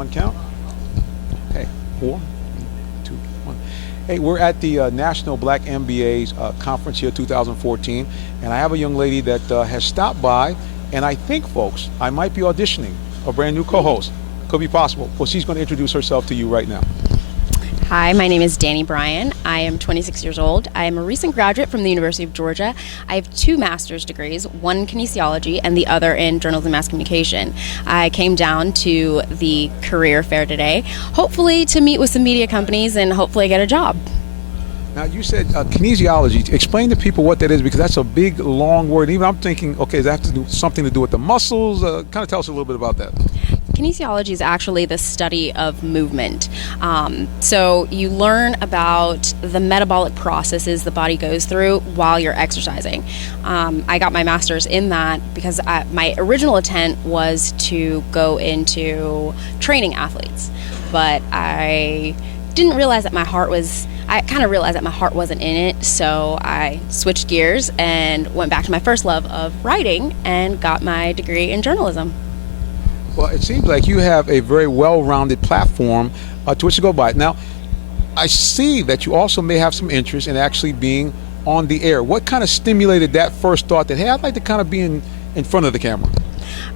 one count. Okay, 4, 2, 1. Hey, we're at the National Black MBA's conference here, 2014, and I have a young lady that has stopped by, and I think, folks, I might be auditioning a brand new co-host. Could be possible. Well, she's going to introduce herself to you right now. Hi, my name is Dani Bryan. I am 26 years old. I am a recent graduate from the University of Georgia. I have 2 master's degrees, one in kinesiology and the other in journalism and mass communication. I came down to the career fair today, hopefully to meet with some media companies and hopefully get a job. Now, you said kinesiology. Explain to people what that is, because that's a big, long word. Even I'm thinking, okay, does that have to do something to do with the muscles? Kind of tell us a little bit about that. Kinesiology is actually the study of movement. So you learn about the metabolic processes the body goes through while you're exercising. I got my master's in that because my original intent was to go into training athletes, but I didn't realize that I kind of realized that my heart wasn't in it, so I switched gears and went back to my first love of writing and got my degree in journalism. Well, it seems like you have a very well-rounded platform to which to go by. Now, I see that you also may have some interest in actually being on the air. What kind of stimulated that first thought that, hey, I'd like to kind of be in front of the camera?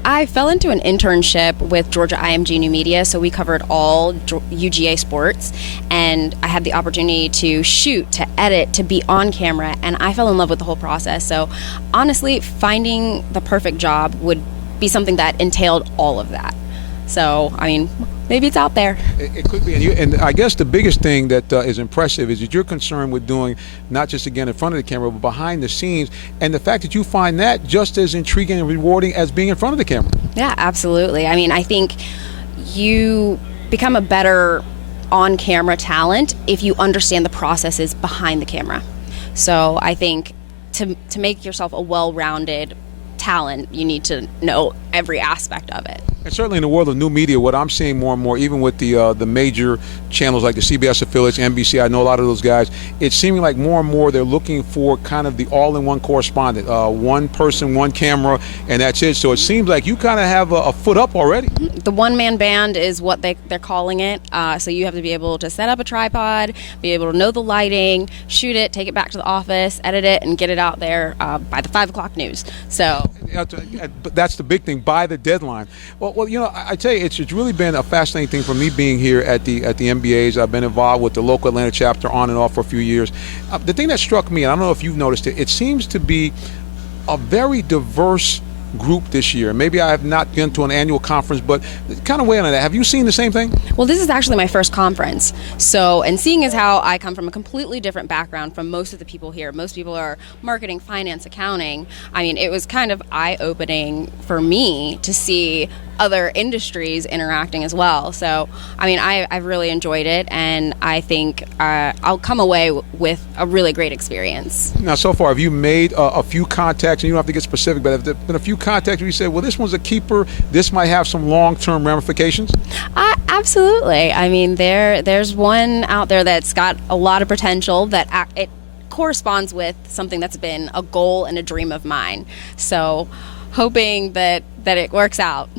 I fell into an internship with Georgia IMG New Media, so we covered all UGA Sports, and I had the opportunity to shoot, to edit, to be on camera, and I fell in love with the whole process. So honestly, finding the perfect job would be something that entailed all of that. So, I mean, maybe it's out there. It could be. And I guess the biggest thing that is impressive is that you're concerned with doing not just, again, in front of the camera, but behind the scenes. And the fact that you find that just as intriguing and rewarding as being in front of the camera. Yeah, absolutely. I mean, I think you become a better on-camera talent if you understand the processes behind the camera. So I think to make yourself a well-rounded talent, you need to know every aspect of it. And certainly in the world of new media, what I'm seeing more and more, even with the major channels like the CBS affiliates, NBC, I know a lot of those guys, it's seeming like more and more they're looking for kind of the all-in-one correspondent, one person, one camera, and that's it. So it seems like you kind of have a foot up already. The one-man band is what they're calling it. So you have to be able to set up a tripod, be able to know the lighting, shoot it, take it back to the office, edit it, and get it out there by the 5 o'clock news. So but that's the big thing, by the deadline. Well, you know, I tell you, it's really been a fascinating thing for me being here at the MBAs. I've been involved with the local Atlanta chapter on and off for a few years. The thing that struck me, and I don't know if you've noticed it, it seems to be a very diverse group this year. Maybe I have not been to an annual conference, but kind of weighing on that. Have you seen the same thing? Well, this is actually my first conference. So, and seeing as how I come from a completely different background from most of the people here, most people are marketing, finance, accounting. I mean, it was kind of eye-opening for me to see other industries interacting as well. So, I mean, I've really enjoyed it, and I think I'll come away with a really great experience. Now, so far, have you made a few contacts, and you don't have to get specific, but have there been a few contacts where you said, well, this one's a keeper, this might have some long-term ramifications? Absolutely. I mean, there's one out there that's got a lot of potential that it corresponds with something that's been a goal and a dream of mine. So, hoping that it works out.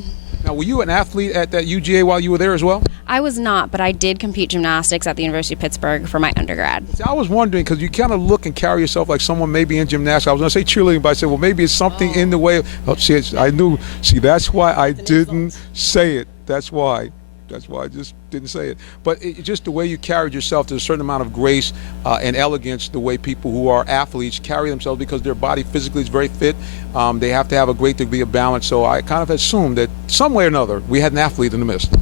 Now, were you an athlete at that UGA while you were there as well? I was not, but I did compete gymnastics at the University of Pittsburgh for my undergrad. See, I was wondering, because you kind of look and carry yourself like someone maybe in gymnastics. I was going to say cheerleading, but I said, well, maybe it's something in the way of, I knew. See, that's why I didn't say it. That's why I just didn't say it. But just the way you carried yourself, there's a certain amount of grace and elegance, the way people who are athletes carry themselves, because their body physically is very fit. They have to have a great degree of balance. So I kind of assumed that some way or another, we had an athlete in the midst.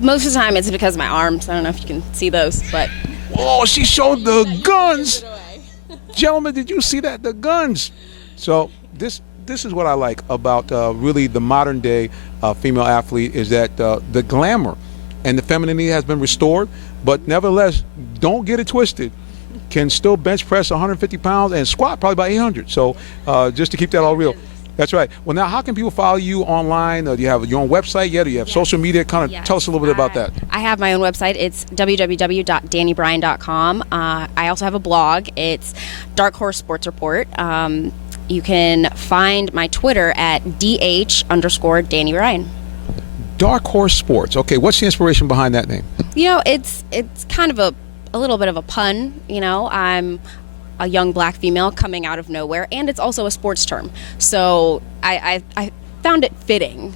Most of the time, it's because of my arms. I don't know if you can see those, but... Oh, she showed the guns! Gentlemen, did you see that? The guns! So this is what I like about really the modern day female athlete, is that the glamour and the femininity has been restored, but nevertheless, don't get it twisted. Can still bench press 150 pounds and squat probably about 800. So just to keep that all real. That's right. Well, now, how can people follow you online? Do you have your own website yet? Do you have social media? Kind of tell us a little bit about that. I have my own website. It's www.danibryan.com. I also have a blog. It's Dark Horse Sports Report. You can find my Twitter at DH_Dani Bryan. Dark Horse Sports. Okay, what's the inspiration behind that name? You know, it's kind of a little bit of a pun. You know, I'm a young black female coming out of nowhere, and it's also a sports term. So I found it fitting.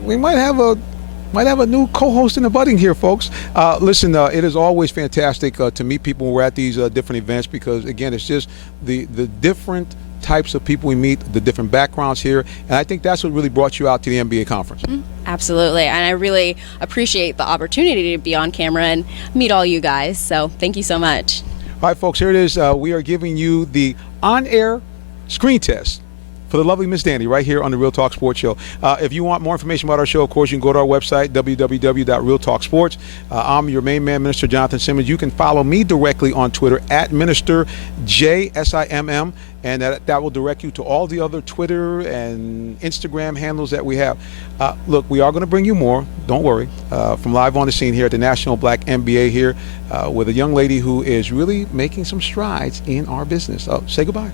We might have a new co-host in the budding here, folks. Listen, it is always fantastic to meet people when we're at these different events, because again, it's just the different types of people we meet, the different backgrounds here, and I think that's what really brought you out to the NBA conference. Absolutely, and I really appreciate the opportunity to be on camera and meet all you guys, so thank you so much. All right, folks, here it is. We are giving you the on-air screen test for the lovely Miss Dani right here on the Real Talk Sports Show. If you want more information about our show, of course, you can go to our website, www.realtalksports. I'm your main man, Minister Jonathan Simmons. You can follow me directly on Twitter at Minister JSIMM, and that will direct you to all the other Twitter and Instagram handles that we have. Look, we are going to bring you more, don't worry, from live on the scene here at the National Black NBA here with a young lady who is really making some strides in our business. Say goodbye.